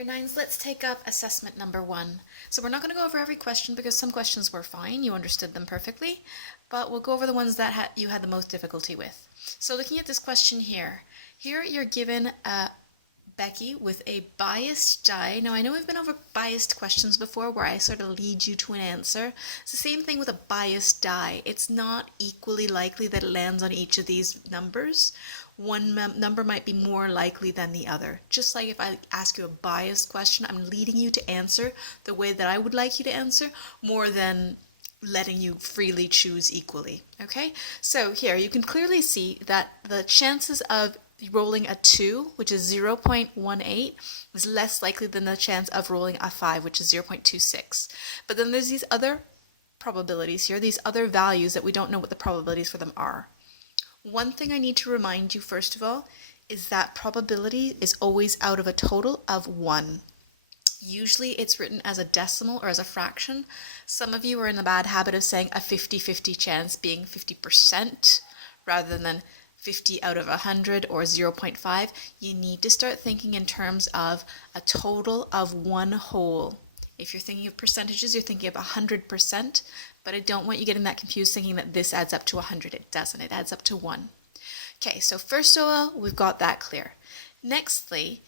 Year 9s, let's take up assessment number 1. So we're not going to go over every question because some questions were fine, you understood them perfectly, but we'll go over the ones that you had the most difficulty with. So looking at this question here you're given Becky with a biased die. Now I know we've been over biased questions before where I sort of lead you to an answer. It's the same thing with a biased die. It's not equally likely that it lands on each of these numbers. One number might be more likely than the other. Just like if I ask you a biased question, I'm leading you to answer the way that I would like you to answer more than letting you freely choose equally. Okay? So here you can clearly see that the chances of rolling a 2, which is 0.18, is less likely than the chance of rolling a 5, which is 0.26. But then there's these other probabilities here, these other values that we don't know what the probabilities for them are. One thing I need to remind you first of all is that probability is always out of a total of 1. Usually it's written as a decimal or as a fraction. Some of you are in the bad habit of saying a 50-50 chance being 50% rather than 50 out of 100 or 0.5. You need to start thinking in terms of a total of one whole. If you're thinking of percentages, you're thinking of 100%, but I don't want you getting that confused thinking that this adds up to 100. It doesn't. It adds up to 1. Okay, so first of all, we've got that clear. Nextly,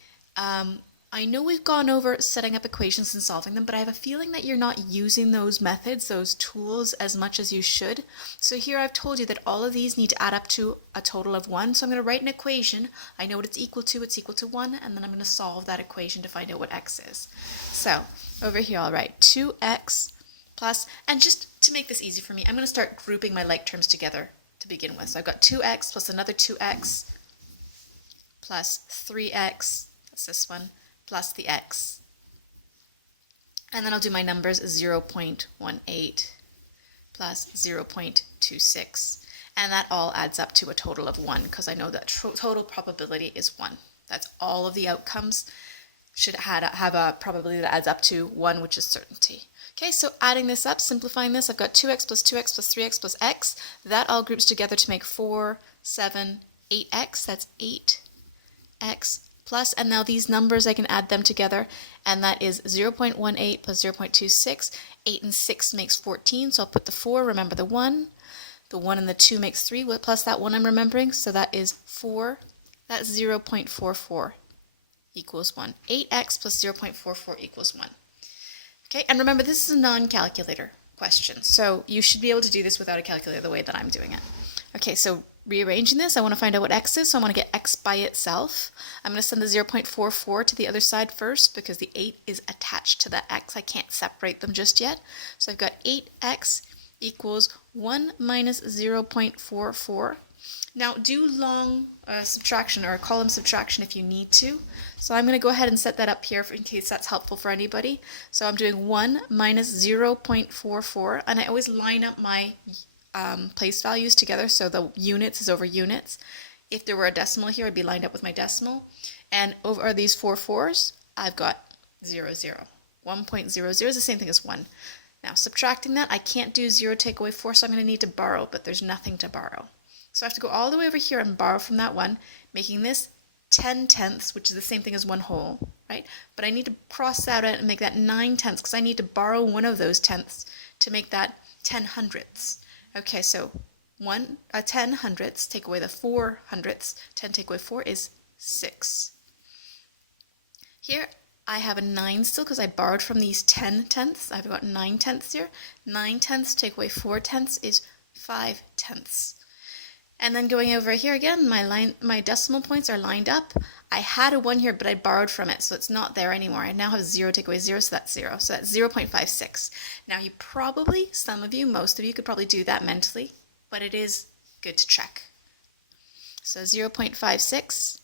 I know we've gone over setting up equations and solving them, but I have a feeling that you're not using those methods, those tools, as much as you should. So here I've told you that all of these need to add up to a total of 1. So I'm going to write an equation. I know what it's equal to 1, and then I'm going to solve that equation to find out what x is. So over here I'll write 2x plus, and just to make this easy for me, I'm going to start grouping my like terms together to begin with. So I've got 2x plus another 2x plus 3x, that's this one, plus the x. And then I'll do my numbers 0.18 plus 0.26. And that all adds up to a total of 1 because I know that total probability is 1. That's all of the outcomes should have a probability that adds up to 1, which is certainty. Okay, so adding this up, simplifying this, I've got 2x plus 2x plus 3x plus x. That all groups together to make 4, 7, 8x. That's 8x plus, and now these numbers, I can add them together, and that is 0.18 plus 0.26. 8 and 6 makes 14, so I'll put the 4, remember the 1 and the 2 makes 3, plus that 1 I'm remembering, so that is 4. That's 0.44 equals 1. 8x plus 0.44 equals 1. Okay, and remember this is a non-calculator question, so you should be able to do this without a calculator the way that I'm doing it. Okay, so rearranging this, I want to find out what x is, so I want to get x by itself. I'm going to send the 0.44 to the other side first because the 8 is attached to the x. I can't separate them just yet. So I've got 8x equals 1 minus 0.44. Now do long subtraction or column subtraction if you need to. So I'm going to go ahead and set that up here in case that's helpful for anybody. So I'm doing 1 minus 0.44, and I always line up my place values together, so the units is over units. If there were a decimal here, I'd be lined up with my decimal. And over these 4 4s, I've got 0, 0. 1.00 is the same thing as 1. Now, subtracting that, I can't do 0 take away 4, so I'm going to need to borrow, but there's nothing to borrow. So I have to go all the way over here and borrow from that 1, making this 10 tenths, which is the same thing as 1 whole, right? But I need to cross that out and make that 9 tenths, because I need to borrow one of those tenths to make that 10 hundredths. Okay, so 10 hundredths, take away the 4 hundredths, 10 take away 4 is 6. Here I have a 9 still because I borrowed from these 10 tenths. I've got 9 tenths here. 9 tenths take away 4 tenths is 5 tenths. And then going over here again, my decimal points are lined up. I had a 1 here, but I borrowed from it, so it's not there anymore. I now have 0 take away 0, so that's 0. So that's 0.56. Now you probably, some of you, most of you could probably do that mentally, but it is good to check. So 0.56,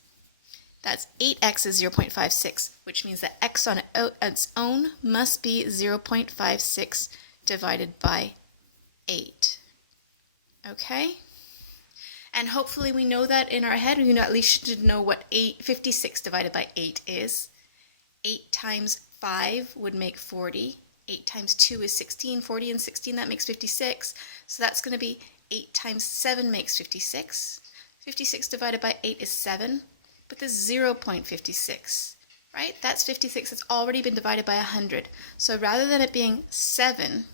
that's 8x is 0.56, which means that x on its own must be 0.56 divided by 8. Okay? And hopefully we know that in our head. We at least should know what 56 divided by 8 is. 8 times 5 would make 40. 8 times 2 is 16. 40 and 16, that makes 56. So that's going to be 8 times 7 makes 56. 56 divided by 8 is 7. But this 0.56 right? That's 56. It's already been divided by 100. So rather than it being 7,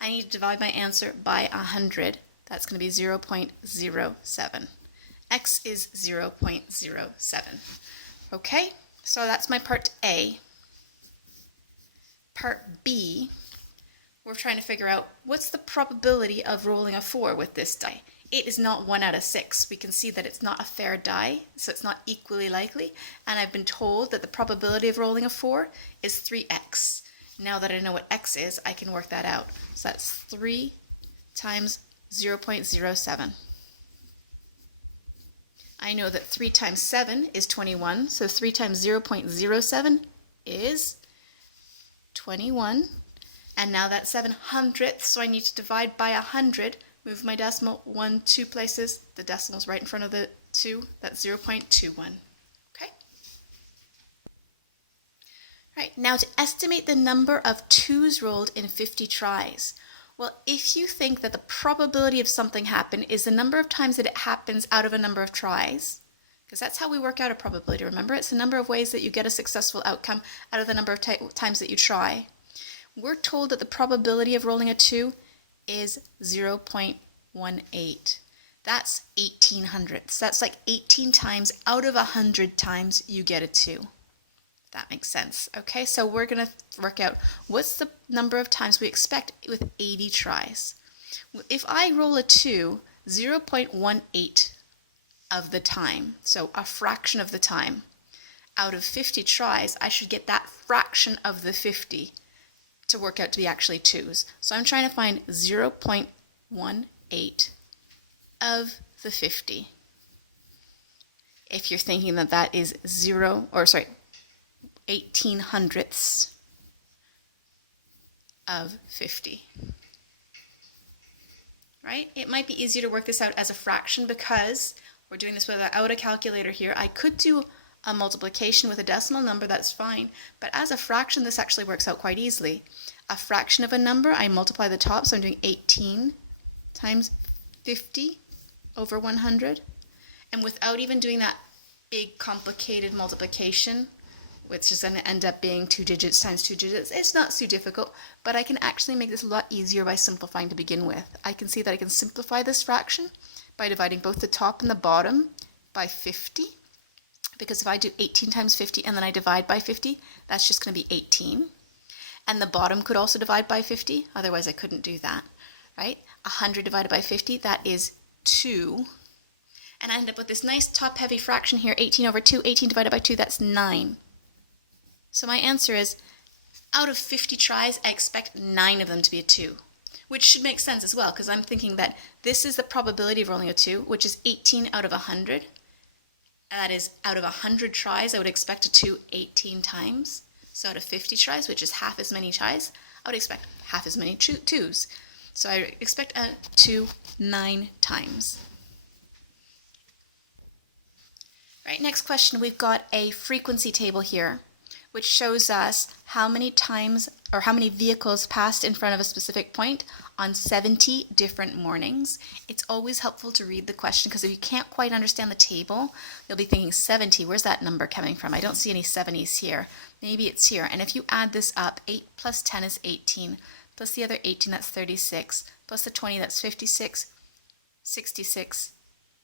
I need to divide my answer by 100. That's going to be 0.07. X is 0.07. Okay, so that's my part A. Part B, we're trying to figure out what's the probability of rolling a 4 with this die. It is not 1 out of 6. We can see that it's not a fair die, so it's not equally likely. And I've been told that the probability of rolling a 4 is 3x. Now that I know what x is, I can work that out. So that's 3 times 0.07. I know that 3 times 7 is 21, so 3 times 0.07 is 21. And now that's 7/100ths, so I need to divide by 100. Move my decimal 1, 2 places. The decimal's right in front of the 2. That's 0.21. Okay? Right, now to estimate the number of 2s rolled in 50 tries. Well, if you think that the probability of something happen is the number of times that it happens out of a number of tries, because that's how we work out a probability, remember? It's the number of ways that you get a successful outcome out of the number of times that you try. We're told that the probability of rolling a 2 is 0.18. That's 1800ths. That's like 18 times out of 100 times you get a 2. That makes sense. Okay, so we're going to work out what's the number of times we expect with 80 tries. If I roll a 2, 0.18 of the time, so a fraction of the time, out of 50 tries, I should get that fraction of the 50 to work out to be actually 2s. So I'm trying to find 0.18 of the 50. If you're thinking that that is 1800ths of 50. Right? It might be easier to work this out as a fraction because we're doing this without a calculator here. I could do a multiplication with a decimal number, that's fine, but as a fraction this actually works out quite easily. A fraction of a number, I multiply the top, so I'm doing 18 times 50 over 100, and without even doing that big complicated multiplication, which is going to end up being 2 digits times 2 digits, it's not so difficult, but I can actually make this a lot easier by simplifying to begin with. I can see that I can simplify this fraction by dividing both the top and the bottom by 50. Because if I do 18 times 50 and then I divide by 50, that's just going to be 18. And the bottom could also divide by 50, otherwise I couldn't do that, right? 100 divided by 50, that is 2. And I end up with this nice top-heavy fraction here, 18 over 2. 18 divided by 2, that's 9. So my answer is, out of 50 tries, I expect 9 of them to be a 2, which should make sense as well, because I'm thinking that this is the probability of rolling a 2, which is 18 out of 100. That is, out of 100 tries, I would expect a 2 18 times. So out of 50 tries, which is half as many tries, I would expect half as many 2s. So I expect a 2 9 times. Right, next question, we've got a frequency table here, which shows us how many times or how many vehicles passed in front of a specific point on 70 different mornings. It's always helpful to read the question because if you can't quite understand the table, you'll be thinking 70, where's that number coming from? I don't see any 70s here. Maybe it's here. And if you add this up, 8 plus 10 is 18, plus the other 18, that's 36, plus the 20, that's 56, 66,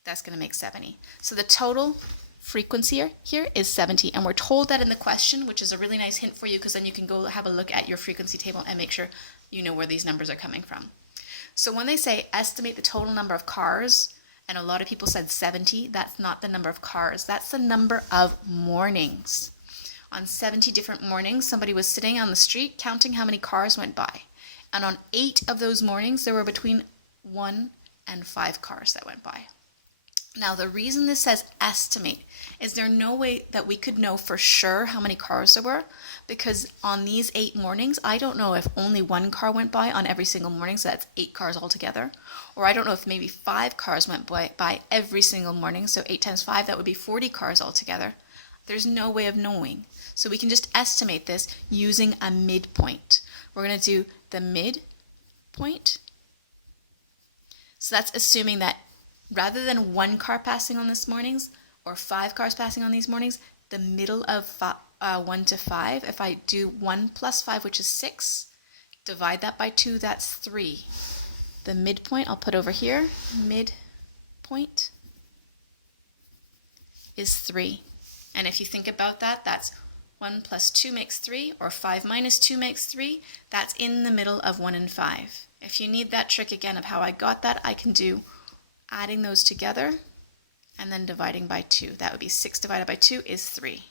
that's going to make 70. So the total frequency here is 70, and we're told that in the question, which is a really nice hint for you because then you can go have a look at your frequency table and make sure you know where these numbers are coming from. So when they say estimate the total number of cars, and a lot of people said 70, that's not the number of cars, that's the number of mornings. On 70 different mornings, somebody was sitting on the street counting how many cars went by. And on 8 of those mornings, there were between 1 and 5 cars that went by. Now, the reason this says estimate is there no way that we could know for sure how many cars there were, because on these 8 mornings, I don't know if only 1 car went by on every single morning, so that's 8 cars altogether, or I don't know if maybe 5 cars went by every single morning, so 8 times 5, that would be 40 cars altogether. There's no way of knowing. So we can just estimate this using a midpoint. We're going to do the midpoint. So that's assuming that rather than 1 car passing on these mornings or 5 cars passing on these mornings, the middle of 1 to 5, if I do 1 plus 5, which is 6, divide that by 2, that's 3. The midpoint, I'll put over here, midpoint is 3. And if you think about that, that's 1 plus 2 makes 3, or 5 minus 2 makes 3. That's in the middle of 1 and 5. If you need that trick again of how I got that, I can do adding those together and then dividing by 2. That would be 6 divided by 2 is 3.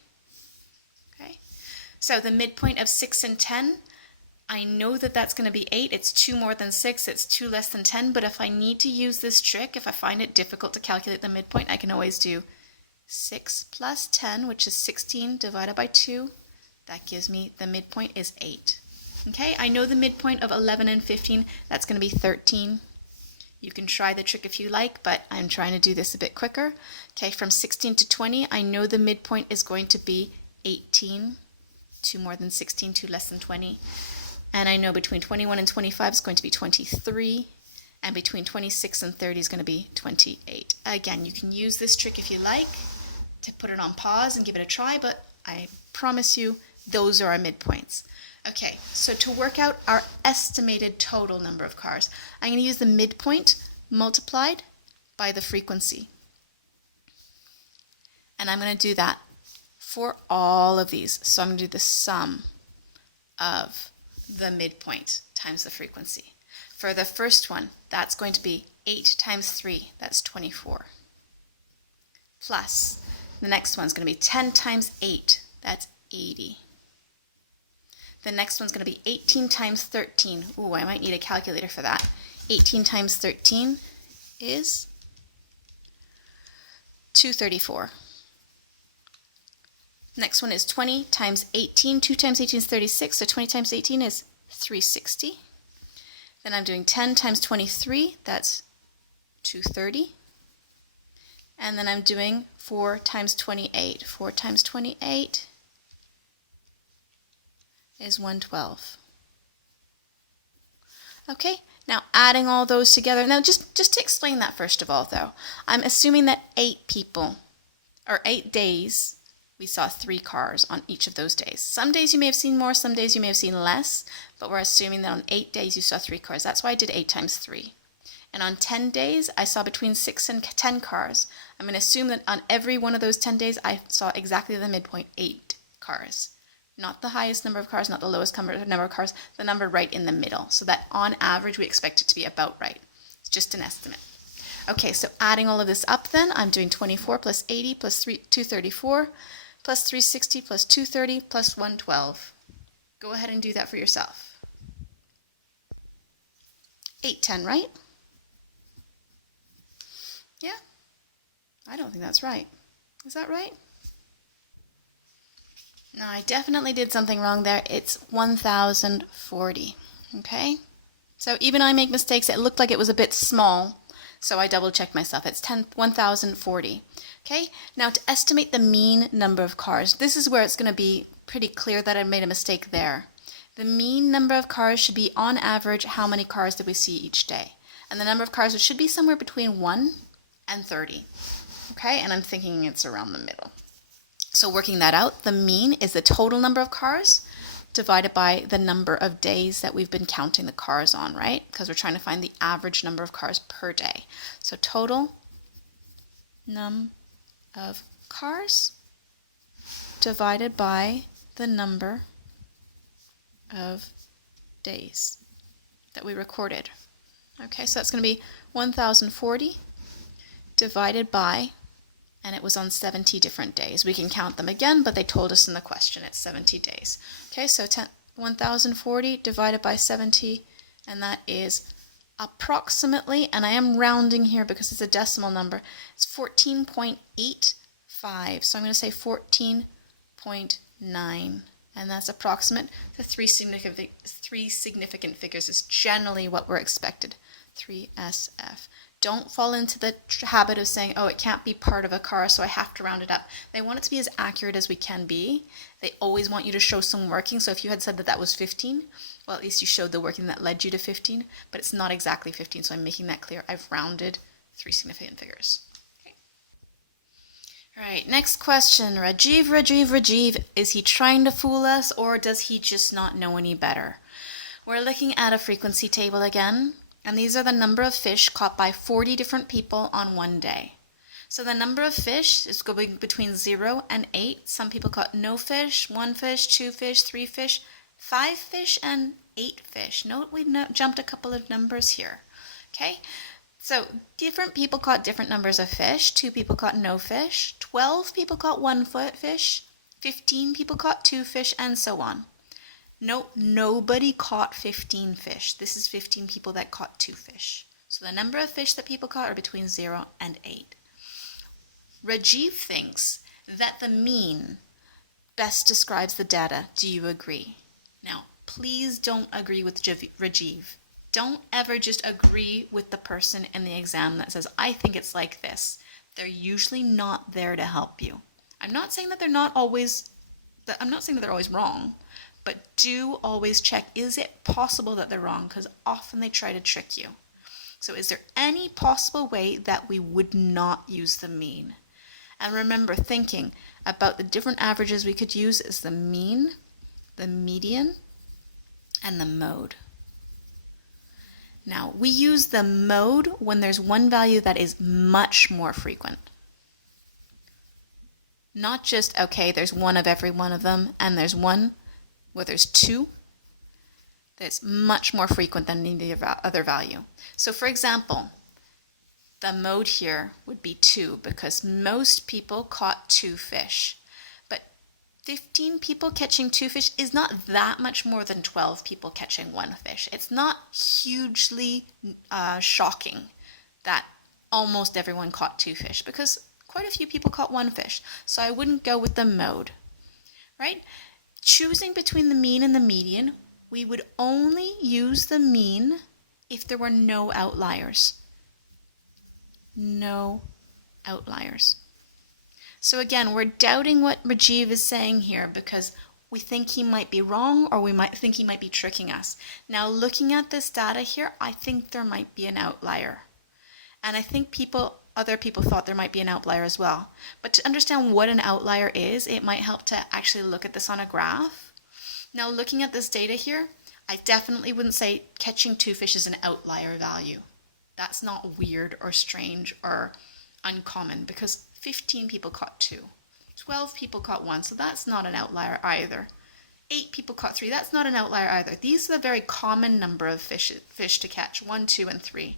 Okay, so the midpoint of 6 and 10, I know that that's going to be 8. It's 2 more than 6. It's 2 less than 10. But if I need to use this trick, if I find it difficult to calculate the midpoint, I can always do 6 plus 10, which is 16 divided by 2. That gives me the midpoint is 8. Okay, I know the midpoint of 11 and 15, that's going to be 13. You can try the trick if you like, but I'm trying to do this a bit quicker. Okay, from 16 to 20, I know the midpoint is going to be 18. 2 more than 16, 2 less than 20. And I know between 21 and 25 is going to be 23. And between 26 and 30 is going to be 28. Again, you can use this trick if you like to put it on pause and give it a try, but I promise you those are our midpoints. Okay, so to work out our estimated total number of cars, I'm going to use the midpoint multiplied by the frequency. And I'm going to do that for all of these. So I'm going to do the sum of the midpoint times the frequency. For the first one, that's going to be 8 times 3, that's 24. Plus, the next one's going to be 10 times 8, that's 80. The next one's going to be 18 times 13. Ooh, I might need a calculator for that. 18 times 13 is 234. Next one is 20 times 18. 2 times 18 is 36, so 20 times 18 is 360. Then I'm doing 10 times 23, that's 230. And then I'm doing 4 times 28. 4 times 28 is 112. Okay, now adding all those together. Now just to explain that first of all though, I'm assuming that 8 people, or 8 days, we saw 3 cars on each of those days. Some days you may have seen more, some days you may have seen less, but we're assuming that on 8 days you saw 3 cars. That's why I did 8 times 3. And on 10 days, I saw between 6 and 10 cars. I'm going to assume that on every one of those 10 days, I saw exactly the midpoint, 8 cars. Not the highest number of cars, not the lowest number of cars, the number right in the middle. So that on average, we expect it to be about right. It's just an estimate. Okay, so adding all of this up then, I'm doing 24 plus 80 plus 234 plus 360 plus 230 plus 112. Go ahead and do that for yourself. 810, right? Yeah? I don't think that's right. Is that right? No, I definitely did something wrong there. It's 1040. Okay? So even I make mistakes. It looked like it was a bit small, so I double checked myself. It's 1040. Okay? Now to estimate the mean number of cars, this is where it's going to be pretty clear that I made a mistake there. The mean number of cars should be on average how many cars did we see each day. And the number of cars should be somewhere between 1 and 30. Okay? And I'm thinking it's around the middle. So working that out, the mean is the total number of cars divided by the number of days that we've been counting the cars on, right? Because we're trying to find the average number of cars per day. So total num of cars divided by the number of days that we recorded. Okay, so that's going to be 1040 divided by, and it was on 70 different days. We can count them again, but they told us in the question it's 70 days. Okay, so 1040 divided by 70, and that is approximately, and I am rounding here because it's a decimal number, it's 14.85. So I'm going to say 14.9, and that's approximate. The three significant figures is generally what we're expected. 3SF. Don't fall into the habit of saying, oh, it can't be part of a car, so I have to round it up. They want it to be as accurate as we can be. They always want you to show some working. So if you had said that that was 15, well, at least you showed the working that led you to 15, but it's not exactly 15, so I'm making that clear. I've rounded 3 significant figures. Okay. All right, next question. Rajiv. Is he trying to fool us or does he just not know any better? We're looking at a frequency table again, and these are the number of fish caught by 40 different people on one day. So the number of fish is going between 0 and 8. Some people caught no fish, 1 fish, 2 fish, 3 fish, 5 fish, and 8 fish. Note we jumped a couple of numbers here. Okay, so different people caught different numbers of fish. 2 people caught no fish, 12 people caught 1 fish, 15 people caught 2 fish, and so on. No, nobody caught 15 fish. This is 15 people that caught 2 fish. So the number of fish that people caught are between 0 and 8. Rajiv thinks that the mean best describes the data. Do you agree? Now, please don't agree with Rajiv. Don't ever just agree with the person in the exam that says, I think it's like this. They're usually not there to help you. I'm not saying that they're always wrong, but do always check, is it possible that they're wrong? Because often they try to trick you. So is there any possible way that we would not use the mean? And remember, thinking about the different averages we could use is the mean, the median, and the mode. Now, we use the mode when there's one value that is much more frequent. Not just, okay, there's one of every one of them, and there's one where there's 2 that's much more frequent than any other value. So for example, the mode here would be 2 because most people caught 2 fish. But 15 people catching 2 fish is not that much more than 12 people catching 1 fish. It's not hugely shocking that almost everyone caught 2 fish because quite a few people caught 1 fish. So I wouldn't go with the mode, right? Choosing between the mean and the median, we would only use the mean if there were no outliers. No outliers. So again, we're doubting what Rajiv is saying here because we think he might be wrong or we might think he might be tricking us. Now looking at this data here, I think there might be an outlier. And I think other people thought there might be an outlier as well. But to understand what an outlier is, it might help to actually look at this on a graph. Now looking at this data here, I definitely wouldn't say catching 2 fish is an outlier value. That's not weird or strange or uncommon because 15 people caught 2. 12 people caught 1, so that's not an outlier either. 8 people caught 3, that's not an outlier either. These are the very common number of fish to catch, 1, 2, and 3.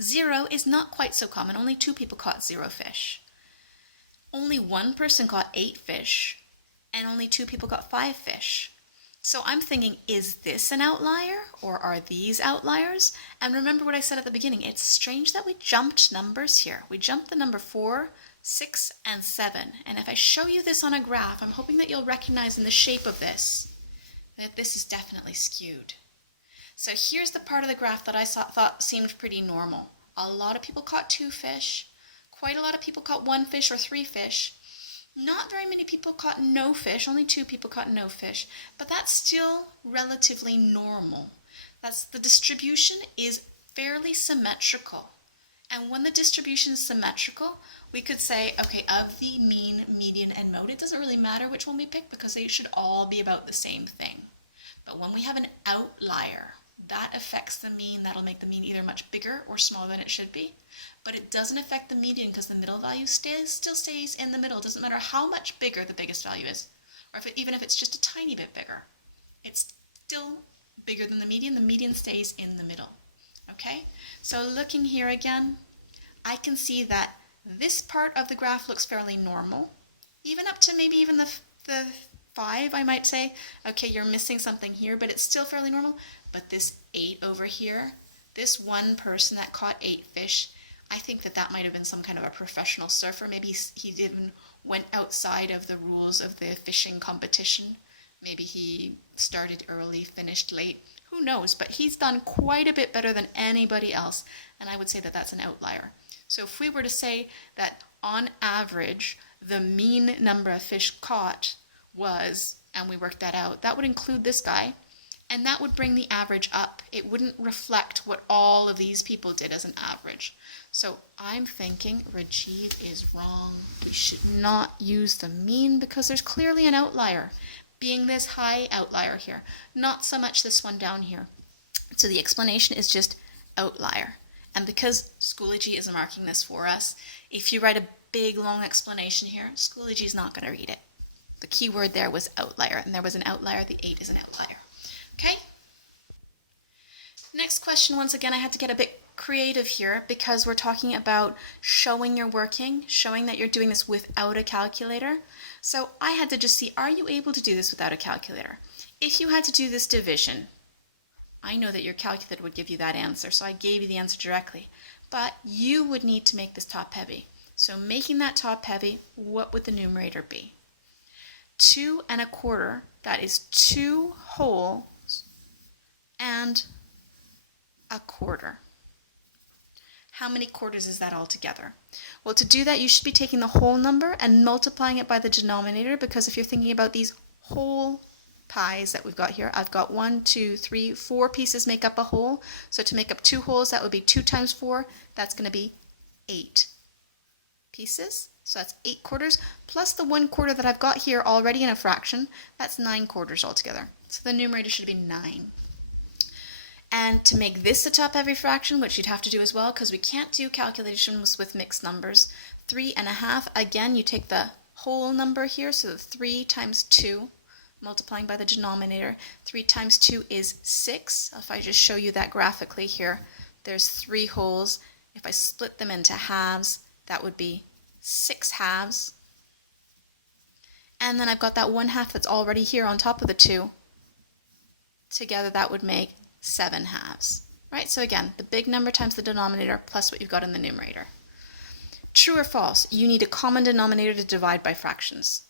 0 is not quite so common, only 2 people caught 0 fish. Only 1 person caught 8 fish, and only 2 people caught 5 fish. So I'm thinking, is this an outlier or are these outliers? And remember what I said at the beginning, it's strange that we jumped numbers here. We jumped the number 4, 6, and 7. And if I show you this on a graph, I'm hoping that you'll recognize in the shape of this, that this is definitely skewed. So here's the part of the graph that I thought seemed pretty normal. A lot of people caught 2 fish. Quite a lot of people caught 1 fish or 3 fish. Not very many people caught no fish, only 2 people caught no fish, but that's still relatively normal. The distribution is fairly symmetrical. And when the distribution is symmetrical, we could say, okay, of the mean, median, and mode, it doesn't really matter which one we pick because they should all be about the same thing. But when we have an outlier, that affects the mean. That'll make the mean either much bigger or smaller than it should be. But it doesn't affect the median because the middle value still stays in the middle. It doesn't matter how much bigger the biggest value is, or even if it's just a tiny bit bigger. It's still bigger than the median stays in the middle. Okay? So looking here again, I can see that this part of the graph looks fairly normal. Even up to maybe even the 5, I might say, okay, you're missing something here, but it's still fairly normal. But this 8 over here, this one person that caught 8 fish, I think that might have been some kind of a professional surfer. Maybe he even went outside of the rules of the fishing competition. Maybe he started early, finished late. Who knows? But he's done quite a bit better than anybody else, and I would say that that's an outlier. So if we were to say that on average, the mean number of fish caught was, and we worked that out, that would include this guy, and that would bring the average up. It wouldn't reflect what all of these people did as an average. So I'm thinking Rajiv is wrong. We should not use the mean because there's clearly an outlier, being this high outlier here, not so much this one down here. So the explanation is just outlier. And because Schoology is marking this for us, if you write a big long explanation here, Schoology is not going to read it. The key word there was outlier, and there was an outlier. The 8 is an outlier. Okay? Next question, once again, I had to get a bit creative here because we're talking about showing you're working, showing that you're doing this without a calculator. So I had to just see, are you able to do this without a calculator? If you had to do this division, I know that your calculator would give you that answer, so I gave you the answer directly. But you would need to make this top heavy. So making that top heavy, what would the numerator be? 2 1/4, that is 2 wholes and 1/4. How many quarters is that altogether? Well, to do that, you should be taking the whole number and multiplying it by the denominator, because if you're thinking about these whole pies that we've got here, I've got 1, 2, 3, 4 pieces make up a whole. So to make up 2 wholes, that would be 2 times 4. That's going to be 8 pieces. So that's 8 quarters, plus the 1/4 that I've got here already in a fraction. That's 9 quarters altogether. So the numerator should be 9. And to make this a top-heavy fraction, which you'd have to do as well, because we can't do calculations with mixed numbers, 3 1/2, again, you take the whole number here, so 3 times 2, multiplying by the denominator. 3 times 2 is 6. If I just show you that graphically here, there's 3 wholes. If I split them into halves, that would be 6 halves. And then I've got that 1/2 that's already here on top of the 2. Together that would make 7 halves. Right? So again, the big number times the denominator plus what you've got in the numerator. True or false? You need a common denominator to divide by fractions.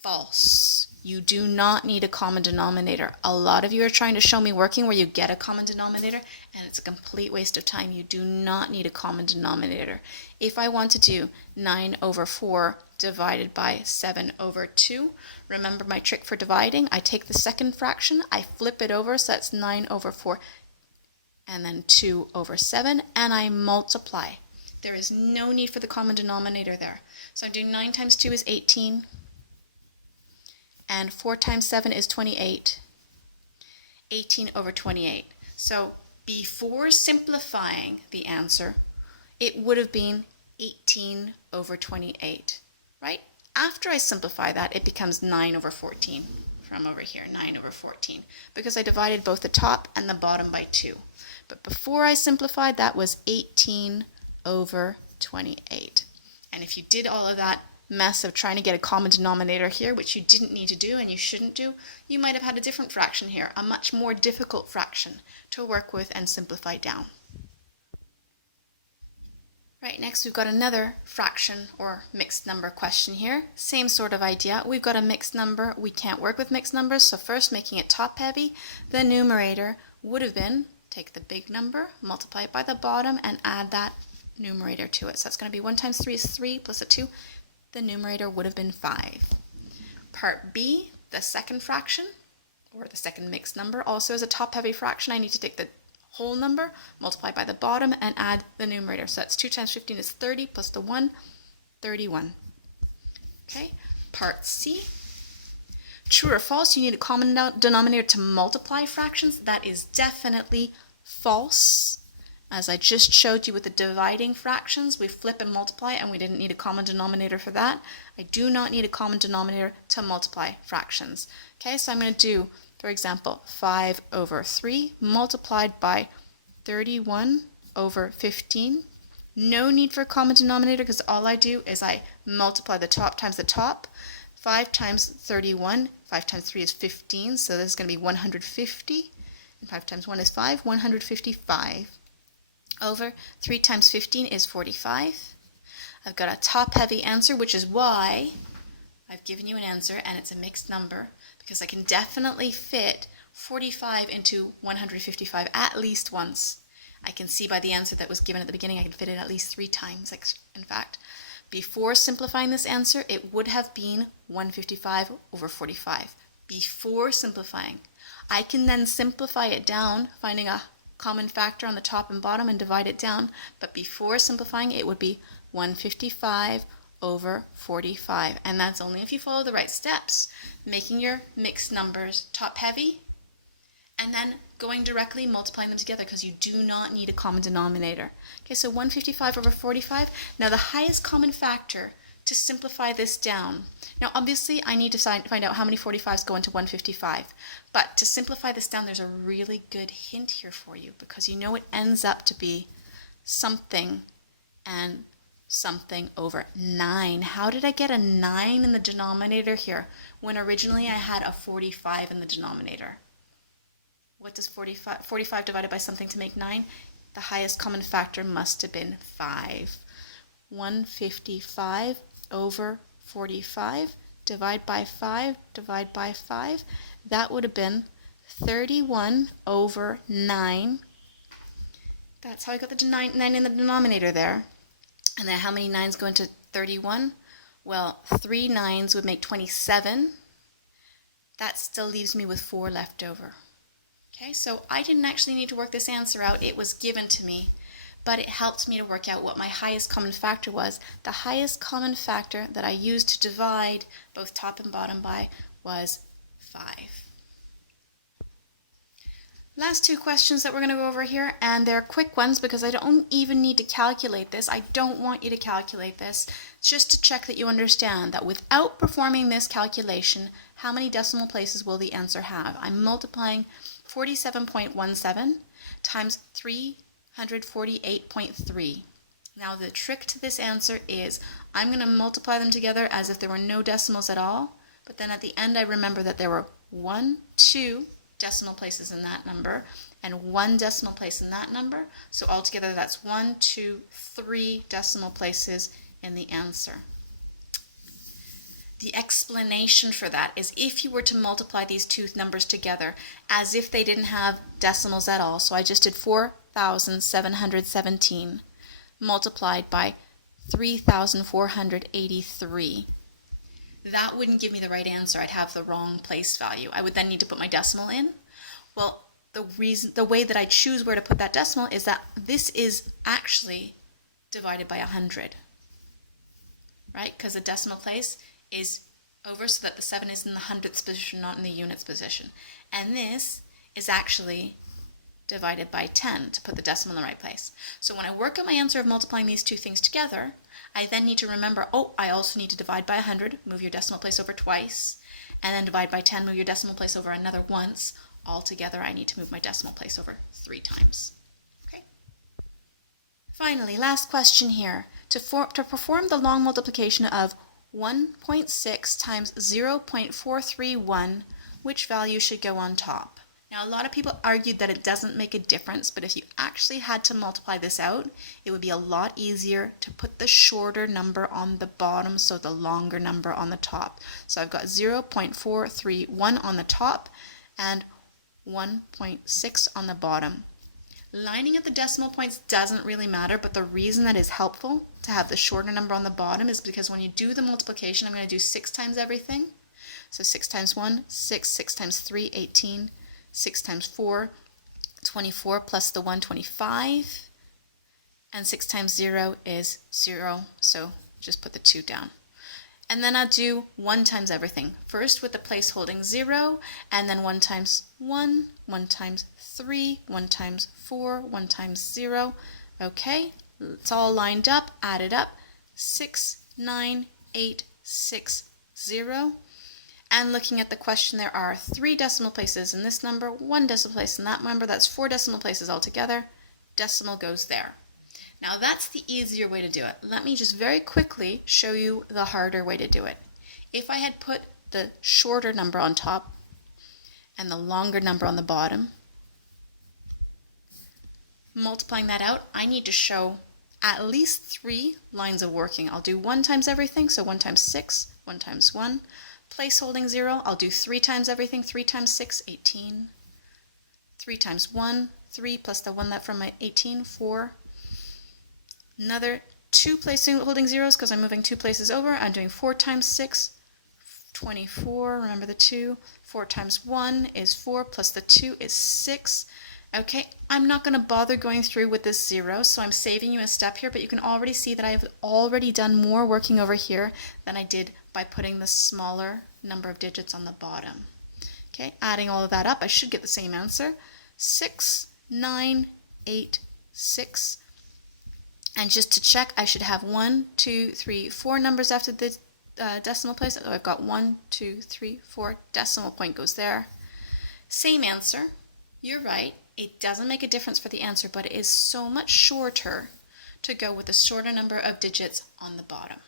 False. You do not need a common denominator. A lot of you are trying to show me working where you get a common denominator, and it's a complete waste of time. You do not need a common denominator. If I want to do 9/4 divided by 7/2, remember my trick for dividing? I take the second fraction, I flip it over, so that's 9/4, and then 2/7, and I multiply. There is no need for the common denominator there. So I'm doing 9 times 2 is 18. And 4 times 7 is 28. 18/28. So before simplifying the answer, it would have been 18/28, right? After I simplify that, it becomes 9/14 from over here, 9/14, because I divided both the top and the bottom by 2. But before I simplified, that was 18/28. And if you did all of that mess of trying to get a common denominator here, which you didn't need to do and you shouldn't do, you might have had a different fraction here, a much more difficult fraction to work with and simplify down. Right, next we've got another fraction or mixed number question here. Same sort of idea. We've got a mixed number. We can't work with mixed numbers, so first making it top heavy, the numerator would have been, take the big number, multiply it by the bottom, and add that numerator to it. So that's going to be 1 times 3 is 3 plus a 2. The numerator would have been 5. Part B, the second fraction, or the second mixed number, also is a top-heavy fraction. I need to take the whole number, multiply by the bottom, and add the numerator. So that's 2 times 15 is 30, plus the 1, 31. Okay, part C. True or false, you need a common denominator to multiply fractions. That is definitely false. As I just showed you with the dividing fractions, we flip and multiply, and we didn't need a common denominator for that. I do not need a common denominator to multiply fractions. Okay, so I'm going to do, for example, 5/3 multiplied by 31/15. No need for a common denominator because all I do is I multiply the top times the top. 5 times 31, 5 times 3 is 15, so this is going to be 150. And 5 times 1 is 5, 155. Over 3 times 15 is 45. I've got a top-heavy answer, which is why I've given you an answer, and it's a mixed number, because I can definitely fit 45 into 155 at least once. I can see by the answer that was given at the beginning, I can fit it at least 3 times, in fact. Before simplifying this answer, it would have been 155/45. before simplifying. I can then simplify it down, finding a common factor on the top and bottom and divide it down, but before simplifying it would be 155 over 45, and that's only if you follow the right steps, making your mixed numbers top heavy and then going directly multiplying them together because you do not need a common denominator. Okay, so 155 over 45. Now the highest common factor to simplify this down. Now obviously I need to find out how many 45s go into 155, but to simplify this down there's a really good hint here for you because you know it ends up to be something and something over 9. How did I get a 9 in the denominator here when originally I had a 45 in the denominator? What does 45 divided by something to make 9? The highest common factor must have been 5. 155 over 45, divide by 5, divide by 5. That would have been 31 over 9. That's how I got the 9 in the denominator there. And then how many 9s go into 31? Well, 3 9s would make 27. That still leaves me with 4 left over. Okay, so I didn't actually need to work this answer out. It was given to me, but it helped me to work out what my highest common factor was. The highest common factor that I used to divide both top and bottom by was 5. Last two questions that we're going to go over here, and they're quick ones because I don't even need to calculate this. I don't want you to calculate this. It's just to check that you understand that without performing this calculation, how many decimal places will the answer have? I'm multiplying 47.17 times 348.3. Now the trick to this answer is I'm going to multiply them together as if there were no decimals at all, but then at the end I remember that there were 2 decimal places in that number and 1 decimal place in that number. So altogether that's 3 decimal places in the answer. The explanation for that is if you were to multiply these two numbers together as if they didn't have decimals at all, so I just did 4,717 multiplied by 3,483. That wouldn't give me the right answer. I'd have the wrong place value. I would then need to put my decimal in. Well, the way that I choose where to put that decimal is that this is actually divided by 100, right? Because the decimal place is over so that the 7 is in the hundredths position, not in the units position. And this is actually divided by 10 to put the decimal in the right place. So when I work out my answer of multiplying these two things together, I then need to remember, oh, I also need to divide by 100, move your decimal place over twice, and then divide by 10, move your decimal place over another once. Altogether, I need to move my decimal place over 3 times. Okay. Finally, last question here. To perform the long multiplication of 1.6 times 0.431, which value should go on top? Now, a lot of people argued that it doesn't make a difference, but if you actually had to multiply this out, it would be a lot easier to put the shorter number on the bottom, so the longer number on the top. So I've got 0.431 on the top and 1.6 on the bottom. Lining up the decimal points doesn't really matter, but the reason that is helpful to have the shorter number on the bottom is because when you do the multiplication, I'm going to do 6 times everything. So 6 times 1, 6, 6 times 3, 18, 6 times 4, 24 plus the 1, 25, and 6 times 0 is 0, so just put the 2 down. And then I'll do 1 times everything. First with the place holding 0, and then 1 times 1, 1 times 3, 1 times 4, 1 times 0. Okay, it's all lined up, added up, 6, 9, 8, 6, 0. And looking at the question, there are 3 decimal places in this number, 1 decimal place in that number. That's 4 decimal places altogether. Decimal goes there. Now that's the easier way to do it. Let me just very quickly show you the harder way to do it. If I had put the shorter number on top and the longer number on the bottom, multiplying that out, I need to show at least 3 lines of working. I'll do 1 times everything, so 1 times 6, 1 times 1. Place holding 0, I'll do 3 times everything, 3 times 6, 18. 3 times 1, 3 plus the 1 left from my 18, 4. Another 2 place holding zeros because I'm moving 2 places over. I'm doing 4 times 6, 24, remember the 2. 4 times 1 is 4, plus the 2 is 6. Okay, I'm not going to bother going through with this 0, so I'm saving you a step here, but you can already see that I've already done more working over here than I did by putting the smaller number of digits on the bottom. Okay, adding all of that up, I should get the same answer. 6, 9, 8, 6. And just to check, I should have 1, 2, 3, 4 numbers after the decimal place. So I've got 1, 2, 3, 4. Decimal point goes there. Same answer. You're right. It doesn't make a difference for the answer, but it is so much shorter to go with a shorter number of digits on the bottom.